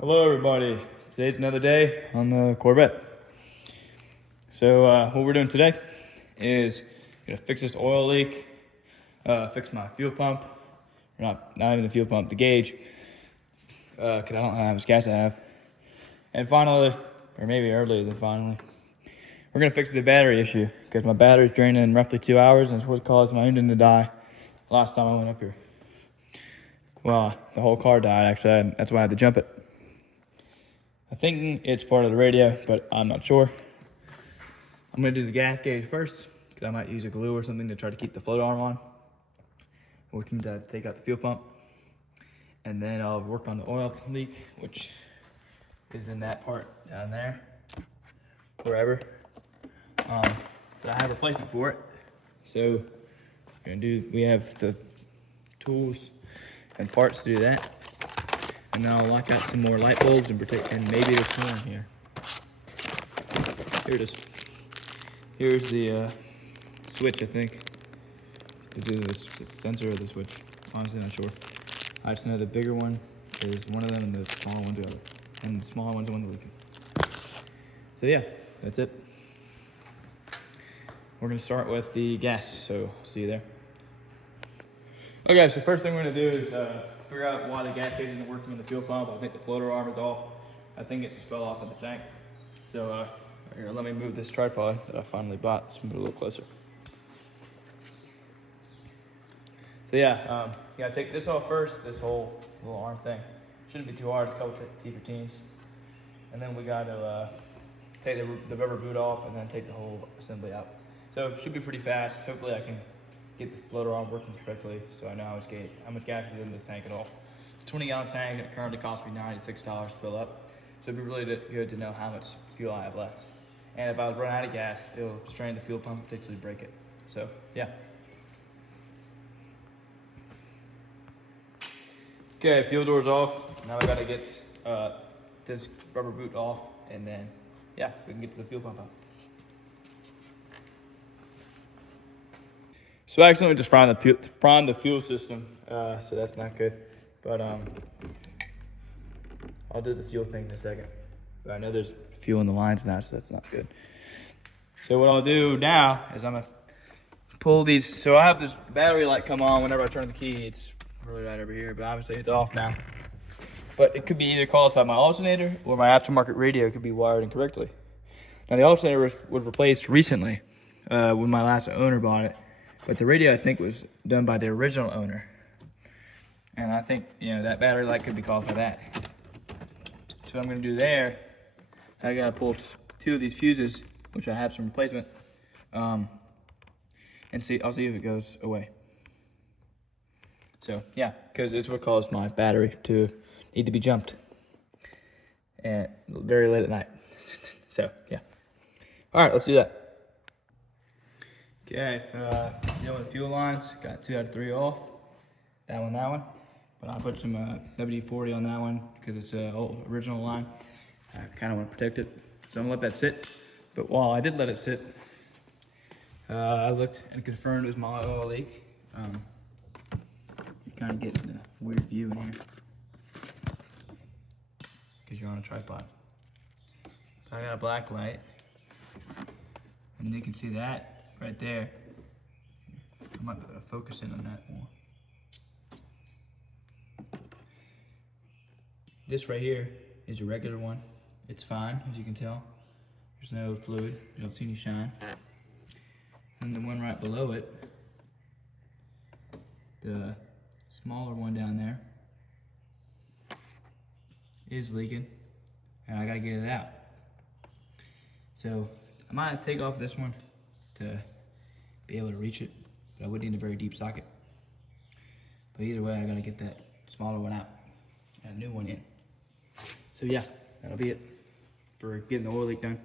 Hello everybody, today's another day on the Corvette. So what we're doing today is gonna fix this oil leak, fix my fuel pump, or not even the fuel pump, the gauge, cause I don't have how much gas I have. And finally, or maybe earlier than finally, we're gonna fix the battery issue because my battery's draining in roughly 2 hours and it's what caused my engine to die last time I went up here. Well, the whole car died actually, that's why I had to jump it. I think it's part of the radio, but I'm not sure. I'm gonna do the gas gauge first, because I might use a glue or something to try to keep the float arm on. We can take out the fuel pump. And then I'll work on the oil leak, which is in that part down there, wherever. But I have a replacement for it. So we have the tools and parts to do that. And now I'll lock out some more light bulbs and maybe there's more in here. Here it is. Here's the switch, I think. This is the sensor of the switch. Honestly, not sure. I just know the bigger one is one of them and the smaller one's the other. And the smaller one's the one that's leaking. So yeah, that's it. We're gonna start with the gas, so I'll see you there. Okay, so first thing we're gonna do is figure out why the gas gauge isn't working in the fuel pump. I think the floater arm is off. I think it just fell off in the tank. So here, let me move this tripod that I finally bought. Let's move it a little closer. So yeah, you gotta take this off first, this whole little arm thing. Shouldn't be too hard, it's a couple T15s. And then we gotta take the rubber boot off and then take the whole assembly out. So it should be pretty fast. Hopefully I can get the floater arm working correctly so I know how much gas is in this tank at all. It's a 20-gallon tank, and it currently costs me $96 to fill up. So it'd be really good to know how much fuel I have left. And if I run out of gas, it'll strain the fuel pump, potentially break it. So yeah. Okay, fuel door's off. Now I gotta get this rubber boot off, and then yeah, we can get to the fuel pump out. So I accidentally just primed the fuel system, so that's not good. But I'll do the fuel thing in a second. But I know there's fuel in the lines now, so that's not good. So what I'll do now is I'm gonna pull these. So I have this battery light come on whenever I turn the key. It's really right over here, but obviously it's off now. But it could be either caused by my alternator or my aftermarket radio could be wired incorrectly. Now the alternator was replaced recently when my last owner bought it. But the radio, I think, was done by the original owner. And I think, that battery light could be caused by that. So what I'm gonna do there, I gotta pull 2 of these fuses, which I have some replacement, and I'll see if it goes away. So yeah, because it's what caused my battery to need to be jumped. And very late at night. So yeah. All right, let's do that. Okay, dealing with fuel lines, got 2 out of 3 off. That one. But I'll put some WD-40 on that one because it's an original line. I kind of want to protect it. So I'm gonna let that sit. But while I did let it sit, I looked and confirmed it was my oil leak. You kind of get a weird view in here because you're on a tripod. So I got a black light, and you can see that right there. I might be able to focus in on that more. This right here is a regular one. It's fine, as you can tell. There's no fluid, you don't see any shine. And the one right below it, the smaller one down there, is leaking, and I gotta get it out. So I might take off this one to be able to reach it, but I would need a very deep socket. But either way, I gotta get that smaller one out and a new one in. So yeah, that'll be it for getting the oil leak done.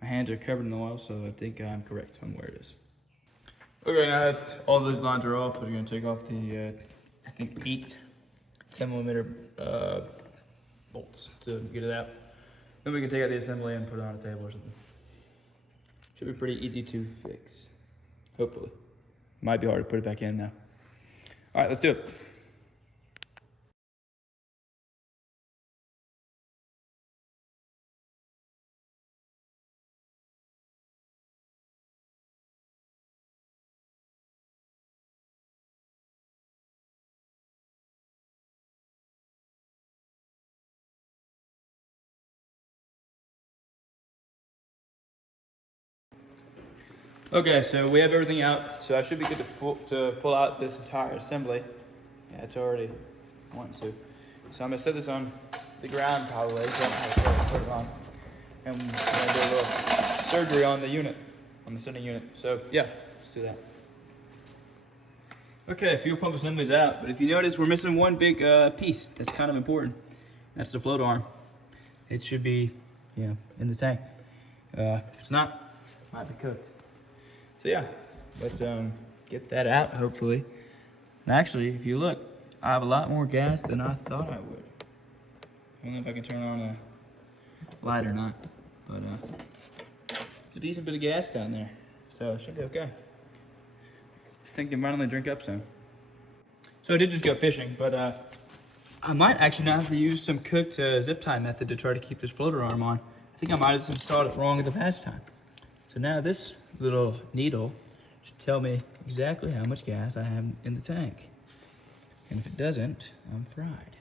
My hands are covered in oil, so I think I'm correct on where it is. Okay, now that's all those lines are off. We're gonna take off the, I think 8 10mm bolts to get it out. Then we can take out the assembly and put it on a table or something. Should be pretty easy to fix, hopefully. Might be hard to put it back in now. All right, let's do it. Okay, so we have everything out, so I should be good to pull out this entire assembly. Yeah, it's already wanting to. So I'm gonna set this on the ground probably, so I don't have to put it on. And I'm gonna do a little surgery on the unit, on the center unit. So yeah, let's do that. Okay, fuel pump assembly's out, but if you notice, we're missing one big piece that's kind of important. That's the float arm. It should be, in the tank. If it's not, it might be cooked. So yeah, let's get that out, hopefully. And actually, if you look, I have a lot more gas than I thought I would. I don't know if I can turn on a light or not, but it's a decent bit of gas down there, so it should be okay. This thing can finally drink up some. So I did just go fishing, but I might actually now have to use some cooked zip tie method to try to keep this floater arm on. I think I might have installed it wrong the past time. So now this little needle should tell me exactly how much gas I have in the tank. And if it doesn't, I'm fried.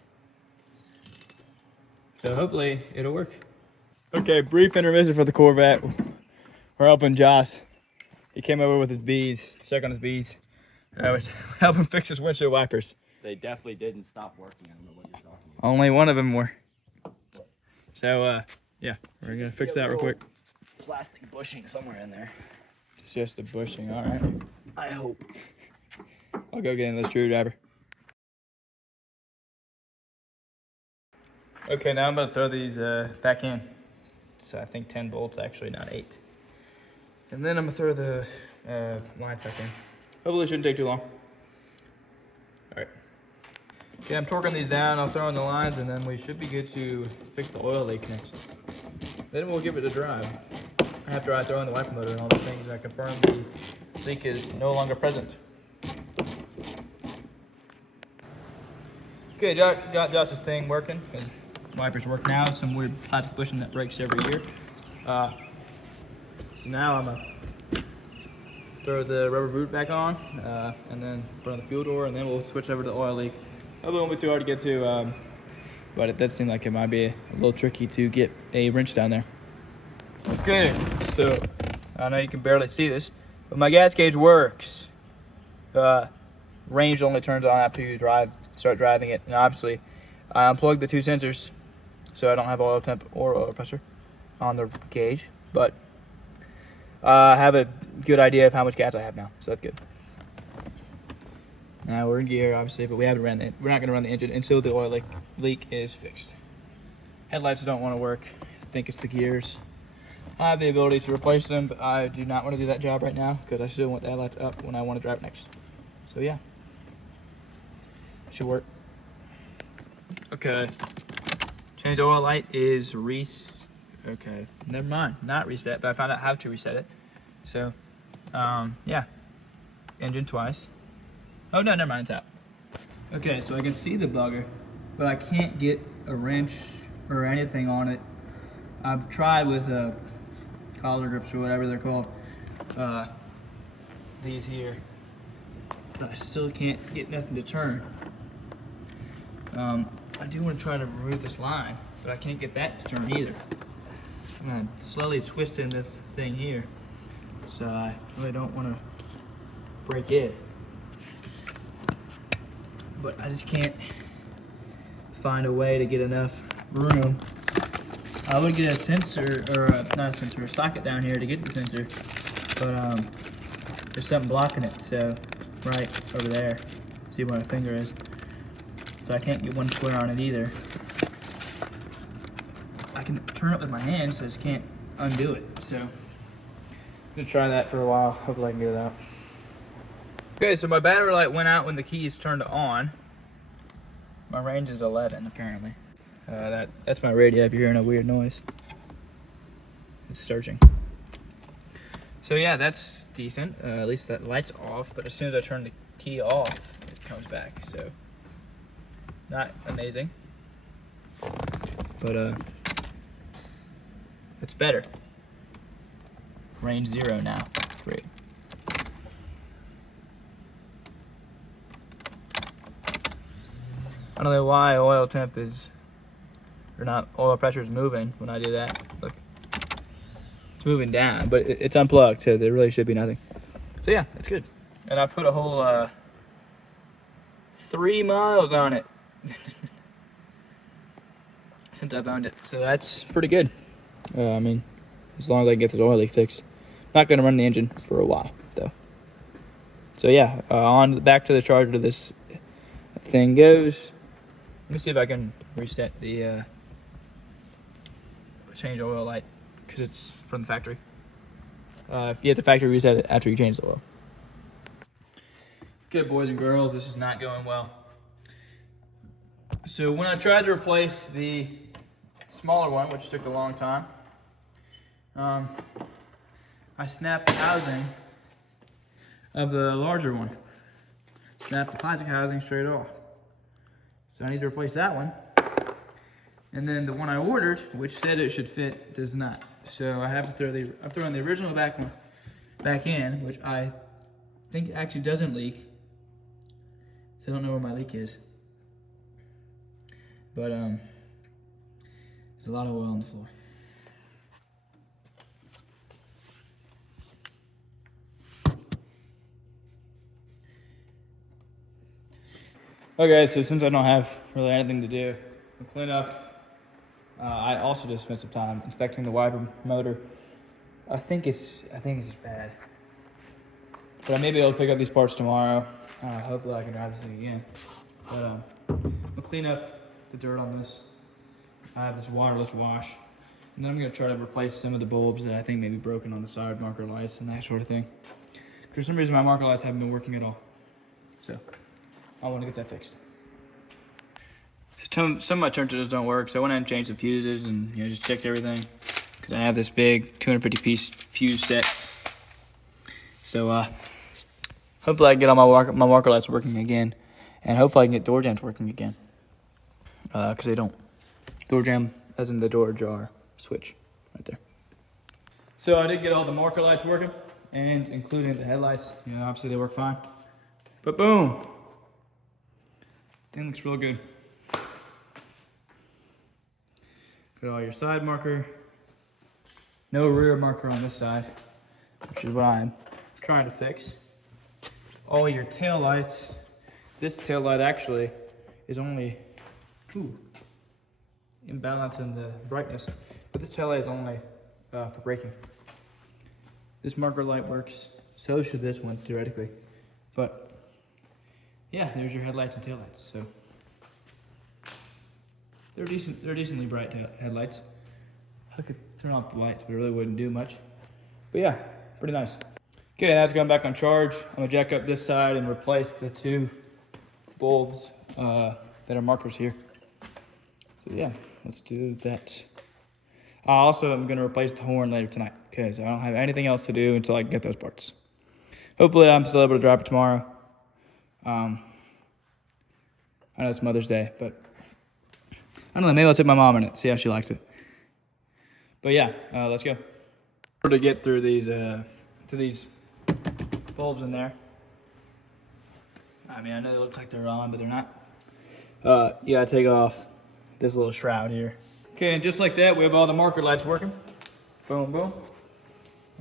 So hopefully it'll work. Okay, brief intermission for the Corvette. We're helping Josh. He came over with his bees, to check on his bees. I would help him fix his windshield wipers. They definitely didn't stop working. I don't know what you're talking about. Only one of them were. So, yeah, we're gonna fix that real quick. Plastic bushing somewhere in there. It's just a bushing, all right. I hope. I'll go get another screwdriver. Okay, now I'm gonna throw these back in. So I think 10 bolts, actually, not 8. And then I'm gonna throw the line back in. Hopefully it shouldn't take too long. All right. Okay, I'm torquing these down, I'll throw in the lines, and then we should be good to fix the oil leak next. Then we'll give it a drive. After I throw in the wiper motor and all the things, and I confirm the leak is no longer present. Okay, got Josh's thing working. His wipers work now. Some weird plastic bushing that breaks every year. So now I'm gonna throw the rubber boot back on, and then put on the fuel door, and then we'll switch over to the oil leak. Probably won't be too hard to get to, but it does seem like it might be a little tricky to get a wrench down there. Okay, so I know you can barely see this, but my gas gauge works. Range only turns on after you start driving it, and obviously I unplugged the 2 sensors, so I don't have oil temp or oil pressure on the gauge, but I have a good idea of how much gas I have now, so that's good. Now we're in gear, obviously, but we're not going to run the engine until the oil leak is fixed. Headlights don't want to work. I think it's the gears. I have the ability to replace them, but I do not want to do that job right now because I still want the headlights up when I want to drive next. So yeah, should work. Okay, change oil light is okay, never mind, not reset, but I found out how to reset it. So, yeah, engine twice. Oh no, never mind, it's out. Okay, so I can see the bugger, but I can't get a wrench or anything on it. I've tried with collar grips or whatever they're called, these here, but I still can't get nothing to turn. I do want to try to remove this line, but I can't get that to turn either. I'm gonna slowly twist in this thing here, so I really don't want to break it. But I just can't find a way to get enough room. I would get a sensor, or not a sensor, a socket down here to get the sensor, but there's something blocking it, so right over there, see where my finger is. So I can't get one square on it either. I can turn it with my hand, so I just can't undo it. So I'm gonna try that for a while, hopefully I can get it out. Okay, so my battery light went out when the keys turned on. My range is 11 apparently. That's my radio if you're hearing a weird noise. It's searching. So yeah, that's decent. At least that light's off, but as soon as I turn the key off, it comes back. So not amazing, but it's better. Range 0 now, great. I don't know why oil temp is, or not, oil pressure is moving when I do that. Look, it's moving down, but it's unplugged, so there really should be nothing. So yeah, it's good. And I put a whole 3 miles on it since I've owned it. So that's pretty good. I mean, as long as I get this oil leak fixed. Not gonna run the engine for a while though. So yeah, on back to the charger this thing goes. Let me see if I can reset the change oil light, because it's from the factory. If you hit the factory reset it after you change the oil. Okay, boys and girls, this is not going well. So when I tried to replace the smaller one, which took a long time, I snapped the housing of the larger one. Snapped the plastic housing straight off. So I need to replace that one. And then the one I ordered, which said it should fit, does not. So I have to throw I'm throwing the original back in, which I think actually doesn't leak. So I don't know where my leak is. But there's a lot of oil on the floor. Okay, so since I don't have really anything to do, I'll clean up. I also just spent some time inspecting the wiper motor. I think it's bad, but I may be able to pick up these parts tomorrow. Hopefully I can drive this thing again. But I'll clean up the dirt on this. I have this waterless wash, and then I'm gonna try to replace some of the bulbs that I think may be broken on the side marker lights and that sort of thing. For some reason, my marker lights haven't been working at all, so I want to get that fixed. Some of my turn twiddles don't work, so I went ahead and changed the fuses and just checked everything, because I have this big 250 piece fuse set. So hopefully I can get all my marker lights working again, and hopefully I can get door jams working again, because they don't. Door jam as in the door jar switch right there. So I did get all the marker lights working, and including the headlights. Obviously they work fine. But boom, thing looks real good. Got all your side marker. No rear marker on this side, which is what I'm trying to fix. All your tail lights. This tail light actually is only imbalance in the brightness, but this tail light is only for braking. This marker light works, so should this one theoretically. But yeah, there's your headlights and taillights. So they're decently bright headlights. I could turn off the lights, but it really wouldn't do much. But yeah, pretty nice. Okay, now it's going back on charge. I'm gonna jack up this side and replace the 2 bulbs that are markers here. So yeah, let's do that. Also, I'm gonna replace the horn later tonight, because I don't have anything else to do until I get those parts. Hopefully I'm still able to drive it tomorrow. I know it's Mother's Day, but I don't know, maybe I'll take my mom in it, see how she likes it. But yeah, let's go. To get through these, to these bulbs in there. I mean, I know they look like they're on, but they're not. You gotta take off this little shroud here. Okay, and just like that, we have all the marker lights working. Boom, boom.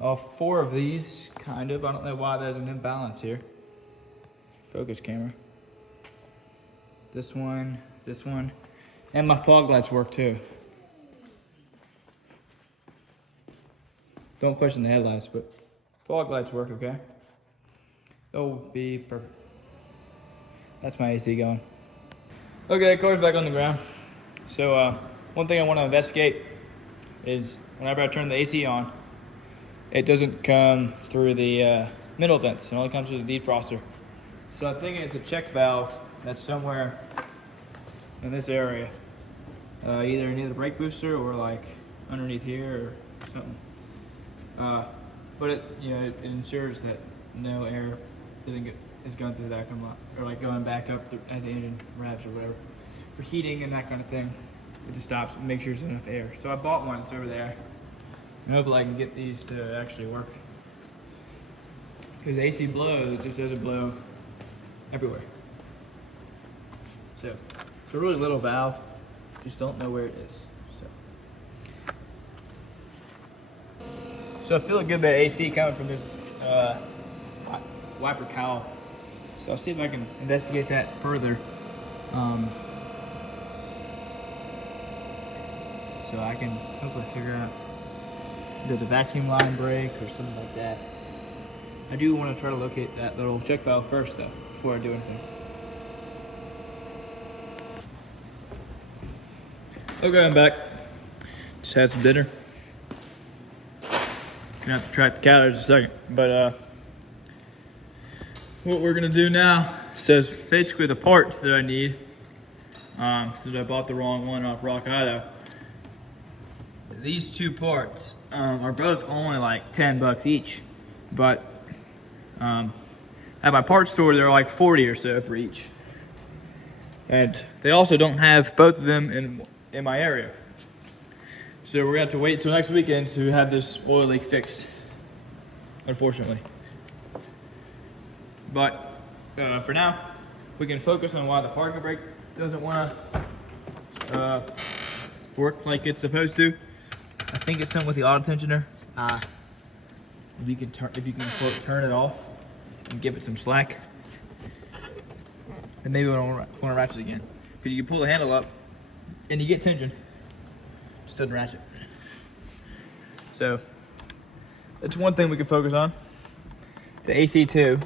All 4 of these, kind of. I don't know why there's an imbalance here. Focus camera. This one, and my fog lights work too. Don't question the headlights, but fog lights work okay. They'll be perfect. That's my AC going. Okay, car's back on the ground. So one thing I want to investigate is whenever I turn the AC on, it doesn't come through the middle vents. It only comes through the defroster. So I'm thinking it's a check valve that's somewhere in this area, either near the brake booster or like underneath here or something. But it ensures that no air is going through that or like going back up as the engine revs or whatever. For heating and that kind of thing, it just stops and makes sure there's enough air. So I bought one. It's over there. And hopefully I can get these to actually work. Because the AC blows, it just doesn't blow everywhere. So it's a really little valve. Just don't know where it is. So So I feel a good bit of AC coming from this wiper cowl. So I'll see if I can investigate that further. So I can hopefully figure out if there's a vacuum line break or something like that. I do want to try to locate that little check valve first though, before I do anything. Okay, I'm back. Just had some dinner. Gonna have to track the calories in a second, but what we're gonna do now says basically the parts that I need. Since I bought the wrong one off Rock Auto. These two parts are both only like 10 bucks each, but at my parts store they're like 40 or so for each. And they also don't have both of them in my area. So we're gonna have to wait till next weekend to have this oil leak fixed, unfortunately. But for now, we can focus on why the parking brake doesn't want to work like it's supposed to. I think it's something with the auto tensioner. If you can quote, turn it off and give it some slack, and maybe we don't want to ratchet again. Because you can pull the handle up and you get tension. Just doesn't ratchet. So that's one thing we can focus on. The AC too.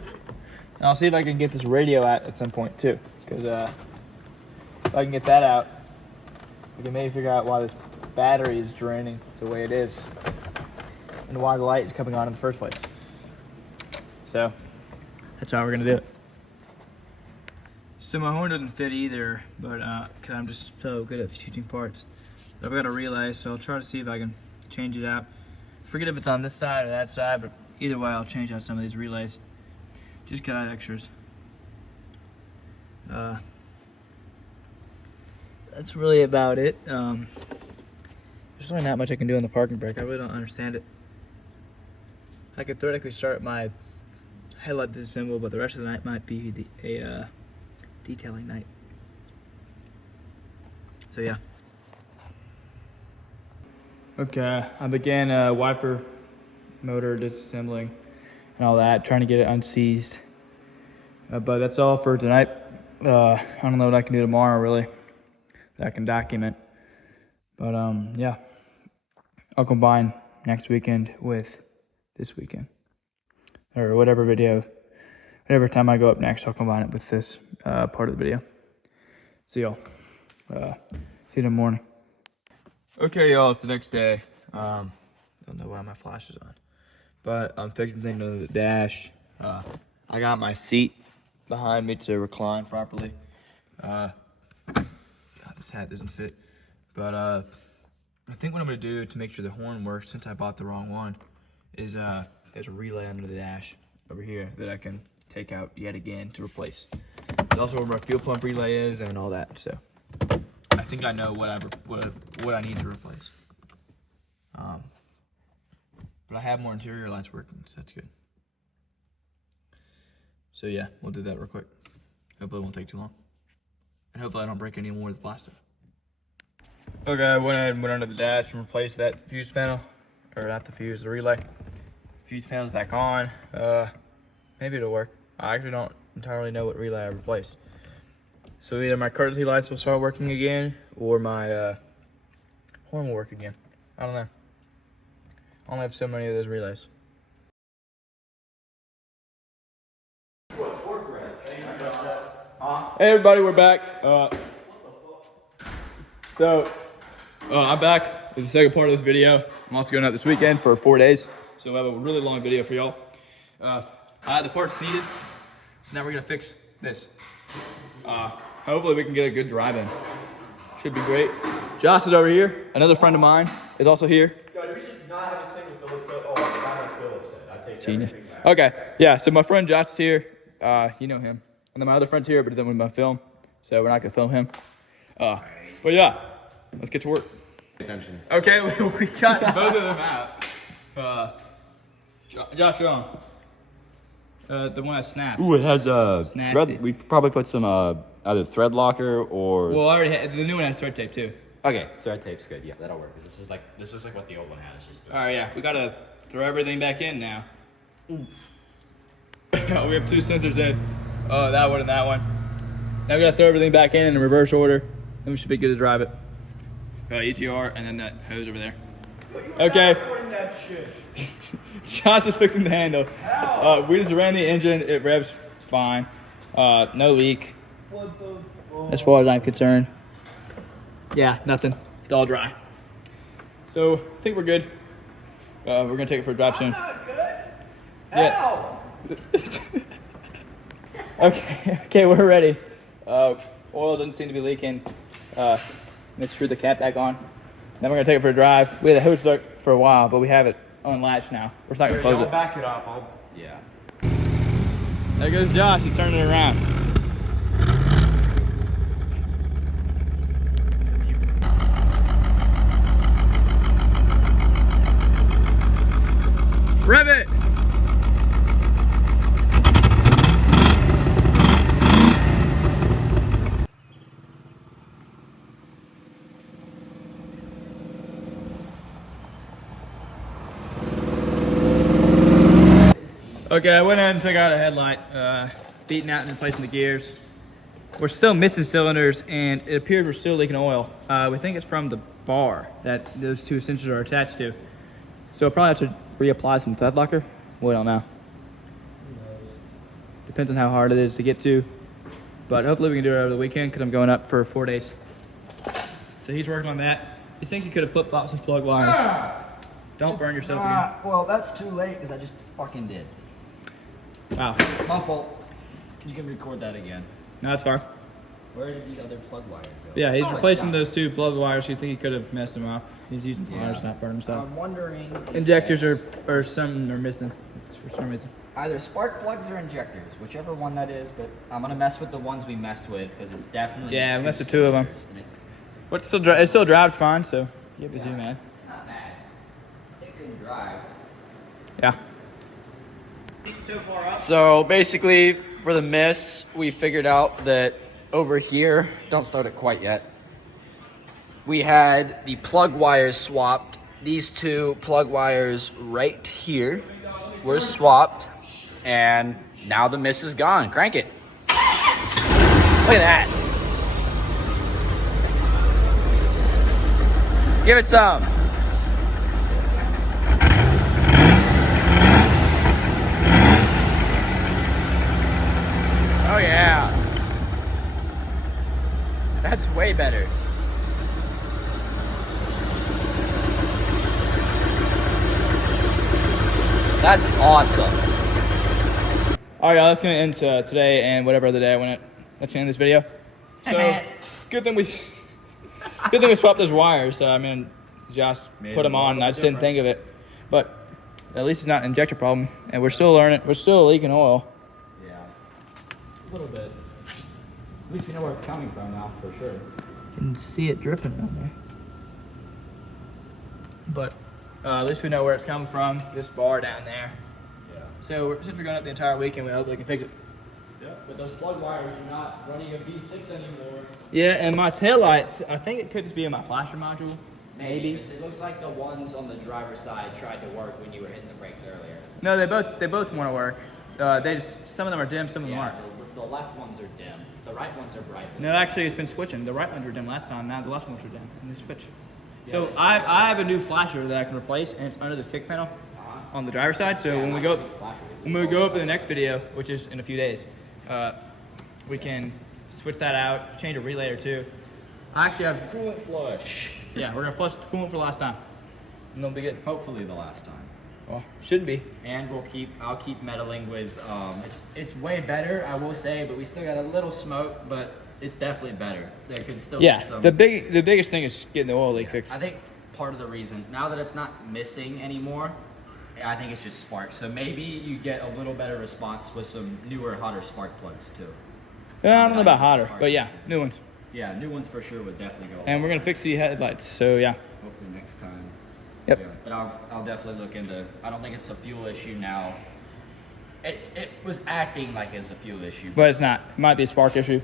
And I'll see if I can get this radio out at some point too. Because if I can get that out, we can maybe figure out why this battery is draining the way it is and why the light is coming on in the first place. So that's how we're gonna do it. So my horn doesn't fit either, but cause I'm just so good at choosing parts. But I've got a relay, so I'll try to see if I can change it out. Forget if it's on this side or that side, but either way I'll change out some of these relays. Just cut out extras. That's really about it. There's really not much I can do on the parking brake. I really don't understand it. I could theoretically start my headlight disassemble, but the rest of the night might be a detailing night. So yeah. Okay, I began wiper motor disassembling and all that, trying to get it unseized. But that's all for tonight. I don't know what I can do tomorrow really that I can document. But yeah, I'll combine next weekend with this weekend. Or whatever time I go up next, I'll combine it with this part of the video. See y'all. See you in the morning. Okay, y'all, it's the next day. Don't know why my flash is on. But I'm fixing things under the dash. I got my seat behind me to recline properly. God, this hat doesn't fit. But I think what I'm gonna do to make sure the horn works, since I bought the wrong one, is there's a relay under the dash over here that I can take out yet again to replace. It's also where my fuel pump relay is and all that. So I think I know what I need to replace. But I have more interior lights working, so that's good. So yeah, we'll do that real quick. Hopefully it won't take too long. And hopefully I don't break any more of the plastic. Okay, I went ahead and went under the dash and replaced that fuse panel. Or not the fuse, the relay. Fuse panel's back on. Maybe it'll work. I actually don't entirely know what relay I replaced. So either my courtesy lights will start working again, or my horn will work again. I don't know. I only have so many of those relays. Hey everybody, we're back. I'm back. This is the second part of this video. I'm also going out this weekend for 4 days, so we'll have a really long video for y'all. I had the parts needed, so now we're gonna fix this. Hopefully we can get a good drive in. Should be great. Josh is over here. Another friend of mine is also here. God, we should not have a single Phillips head. Oh, I have Phillips head. I take Genius. everything back. Okay, yeah, so my friend Josh is here. You know him. And then my other friend's here, but then with my film, so we're not gonna film him. But yeah, let's get to work. Attention. Okay, we got both of them out. Josh, show him. The one that snaps. Ooh, it has nasty. thread. We probably put some either thread locker or. Well, I already had, the new one has thread tape too. Okay, thread tape's good. Yeah, that'll work. This is like what the old one has. Just All right, yeah, we got a throw everything back in now. We have 2 sensors in. That one and that one. Now we gotta throw everything back in reverse order. Then we should be good to drive it. EGR and then that hose over there. Okay. That shit. Josh is fixing the handle. We just ran the engine. It revs fine. No leak. What the fuck? As far as I'm concerned. Yeah, nothing. It's all dry. So I think we're good. We're gonna take it for a drive soon. Not good. Yeah. Ow! Okay, we're ready. Oil doesn't seem to be leaking. Let's screw the cap back on. Then we're gonna take it for a drive. We had the hose stuck for a while, but we have it unlatched now. We're just not gonna close it. Back it up. Yeah. There goes Josh. He's turning it around. Rev it! Okay, I went ahead and took out a headlight, beating out and replacing the gears. We're still missing cylinders, and it appeared we're still leaking oil. We think it's from the bar that those 2 sensors are attached to. So we'll probably have to reapply some thread locker. We don't know. Depends on how hard it is to get to. But hopefully we can do it over the weekend because I'm going up for 4 days. So he's working on that. He thinks he could have flip-flopped some plug wires. Don't burn yourself again. Well, that's too late because I just fucking did. Wow. My fault. You can record that again. No, that's fine. Where did the other plug wire go? Yeah, he's Oh, it's replacing down. those 2 plug wires. You think he could have messed them up. He's using pliers, not burning himself. I'm wondering if Injectors that's or something are missing for some reason. either spark plugs or injectors, whichever one that is. But I'm gonna mess with the ones we messed with because it's definitely Yeah, two mess with 2 of them. cylinders, and But it still drives fine, so give it to you, man. It's not bad. It can drive. Yeah. So basically, for the miss, we figured out that over here, don't start it quite yet, we had the plug wires swapped. These 2 plug wires right here were swapped, and now the miss is gone. Crank it. Look at that. Give it some. Oh yeah. That's way better. That's awesome. All right, y'all, that's gonna end today and whatever other day I went. That's gonna end this video. So good thing we swapped those wires. I mean, Josh put them on, and I just didn't think of it. But at least it's not an injector problem, and we're still learning. We're still leaking oil. Yeah. A little bit. At least we know where it's coming from now, for sure. You can see it dripping down there. But at least we know where it's coming from. This bar down there. Yeah. So since we're going up the entire weekend, we hope they can fix it. Yeah. But those plug wires are not running a V6 anymore. Yeah, and my taillights, I think it could just be in my flasher module. Maybe. Because it looks like the ones on the driver's side tried to work when you were hitting the brakes earlier. No, they both want to work. They just, some of them are dim, some of them aren't. The left ones are dim. The right ones are bright. No, actually, it's been switching. The right ones were dim last time. Now the left ones are dim, and they switch. Yeah, So it's- I have a new flasher that I can replace, and it's under this kick panel on the driver's side. So when we go up in the next video, which is in a few days, we can switch that out, change a relay or 2. I actually have Coolant flush. Yeah, we're gonna flush the coolant for the last time. And it'll be good. Hopefully the last time. Well, shouldn't be. And I'll keep meddling with, it's way better, I will say, but we still got a little smoke, but it's definitely better. There could still Yeah, be some. the biggest thing is getting the oil leak fixed. I think part of the reason, now that it's not missing anymore, I think it's just sparks. So maybe you get a little better response with some newer, hotter spark plugs too. I don't know about hotter, but yeah, new ones. Yeah, new ones for sure would definitely go. And we're gonna fix the headlights. So yeah. Hopefully next time. Yep. Yeah, but I'll definitely look into. I don't think it's a fuel issue now. It was acting like it's a fuel issue. But it's not. It might be a spark issue.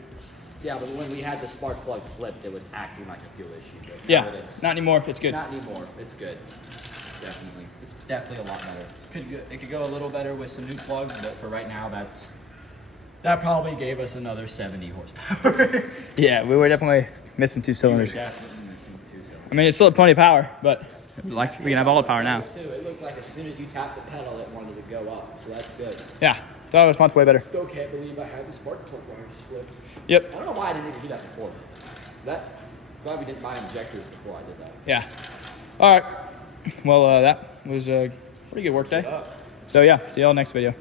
Yeah, but when we had the spark plugs flipped, it was acting like a fuel issue. But now Yeah. that it's Not anymore. It's good. not anymore. It's good. Definitely. It's definitely a lot better. It could go a little better with some new plugs, but for right now, that probably gave us another 70 horsepower. Yeah, we were definitely missing 2 cylinders. Definitely missing 2 cylinders. I mean, it's still plenty of power, but like we can have all the power now. Too. It looked like as soon as you tapped the pedal, it wanted to go up, so that's good. Yeah, that response way better. Still can't believe I had the spark plug wires flipped. Yep. I don't know why I didn't even do that before. Glad we didn't buy injectors before I did that. Yeah. All right. Well, that was a pretty good work day. So yeah, see y'all next video.